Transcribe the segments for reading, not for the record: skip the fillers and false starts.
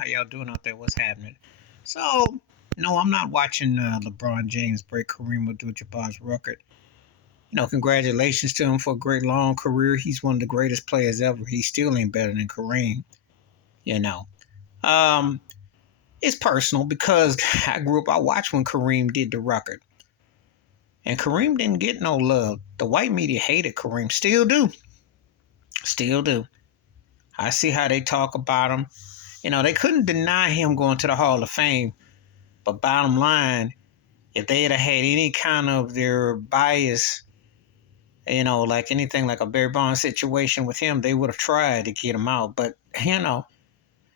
How y'all doing out there? What's happening? So, no, I'm not watching LeBron James break Kareem Abdul-Jabbar's record. Congratulations to him for a great long career. He's one of the greatest players ever. He still ain't better than Kareem. You know, um, it's personal because I grew up. I watched when Kareem did the record, and Kareem didn't get no love. The white media hated Kareem. Still do. Still do. I see how they talk about him. They couldn't deny him going to the Hall of Fame. But bottom line, if they had had any kind of their bias, like anything like a Barry Bonds situation with him, they would have tried to get him out. But, now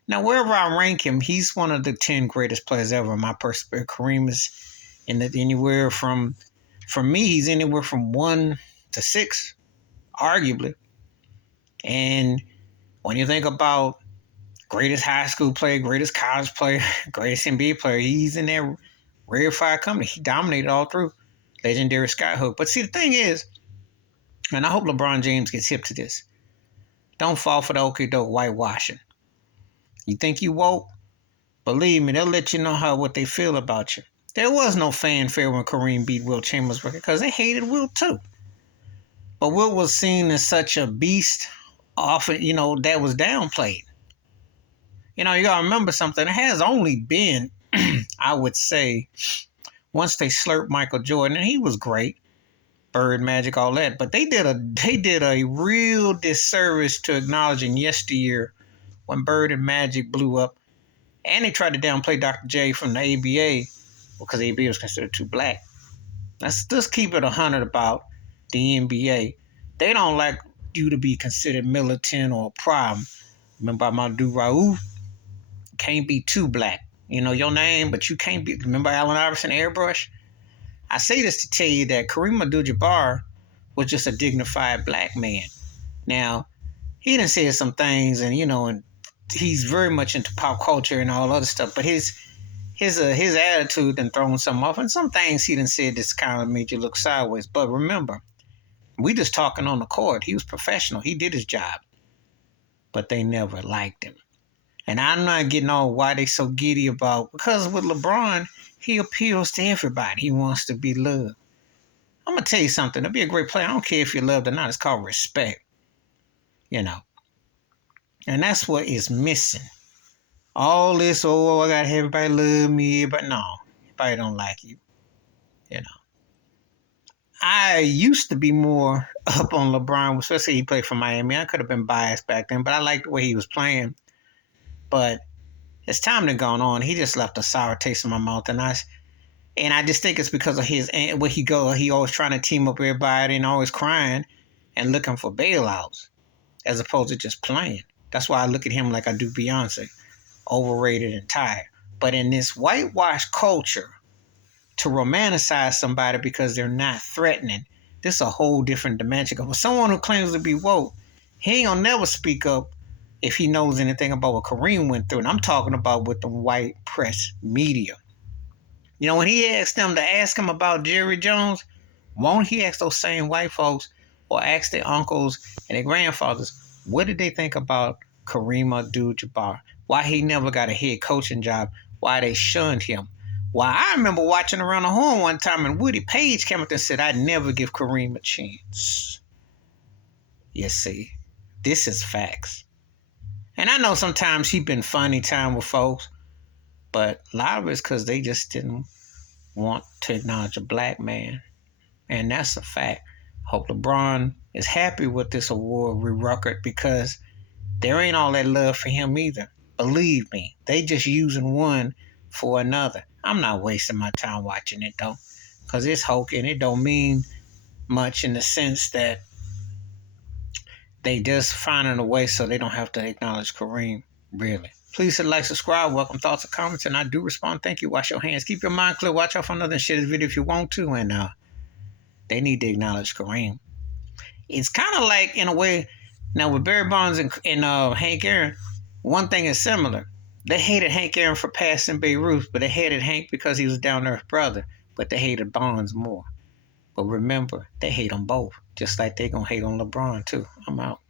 wherever I rank him, he's one of the 10 greatest players ever in my perspective. Kareem is anywhere for me, he's anywhere from 1 to 6, arguably. And when you think about greatest high school player, greatest college player, greatest NBA player, he's in that rarefied company. He dominated all through. Legendary skyhook. But see, the thing is, and I hope LeBron James gets hip to this, don't fall for the okie doke whitewashing. You think you woke? Believe me, they'll let you know what they feel about you. There was no fanfare when Kareem beat Wilt Chamberlain's record because they hated Wilt too. But Wilt was seen as such a beast, often, that was downplayed. You gotta remember something. It has only been, I would say, once they slurped Michael Jordan, and he was great, Bird, Magic, all that. But they did a real disservice to acknowledging yesteryear when Bird and Magic blew up, and they tried to downplay Dr. J from the ABA because the ABA was considered too black. Let's just keep it 100 about the NBA. They don't like you to be considered militant or a problem. Remember my dude Raul? Can't be too black. Your name, but you can't be. Remember Allen Iverson Airbrush? I say this to tell you that Kareem Abdul-Jabbar was just a dignified black man. Now, he done said some things, and and he's very much into pop culture and all other stuff. But his attitude done thrown some off, and some things he done said that's kind of made you look sideways. But remember, we just talking on the court. He was professional. He did his job, but they never liked him. And I'm not getting all why they so giddy about, because with LeBron, he appeals to everybody. He wants to be loved. I'm going to tell you something. To be a great player, I don't care if you're loved or not. It's called respect. And that's what is missing. All this, I got to have everybody love me. But no, everybody don't like you. I used to be more up on LeBron, especially he played for Miami. I could have been biased back then, but I liked the way he was playing. But as time had gone on, he just left a sour taste in my mouth, and I just think it's because of where he always trying to team up everybody and always crying and looking for bailouts as opposed to just playing. That's why I look at him like I do Beyonce, overrated and tired. But in this whitewash culture, to romanticize somebody because they're not threatening, this is a whole different dimension. But someone who claims to be woke, he ain't gonna never speak up if he knows anything about what Kareem went through. And I'm talking about with the white press media. When he asked them to ask him about Jerry Jones, won't he ask those same white folks or ask their uncles and their grandfathers, what did they think about Kareem Abdul-Jabbar? Why he never got a head coaching job? Why they shunned him? Why I remember watching Around the Horn one time and Woody Page came up and said, I'd never give Kareem a chance. You see, this is facts. And I know sometimes he been funny time with folks, but a lot of it's because they just didn't want to acknowledge a black man. And that's a fact. Hope LeBron is happy with this award record because there ain't all that love for him either. Believe me, they just using one for another. I'm not wasting my time watching it though, because it's hokey and it don't mean much in the sense that they just finding a way so they don't have to acknowledge Kareem, really. Please hit like, subscribe, welcome thoughts and comments, and I do respond. Thank you. Wash your hands. Keep your mind clear. Watch out for another and share this video if you want to. And they need to acknowledge Kareem. It's kind of like, in a way, now with Barry Bonds and Hank Aaron, one thing is similar. They hated Hank Aaron for passing Beirut, but they hated Hank because he was a down-to-earth brother. But they hated Bonds more. But remember, they hate them both, just like they going to hate on LeBron, too. I'm out.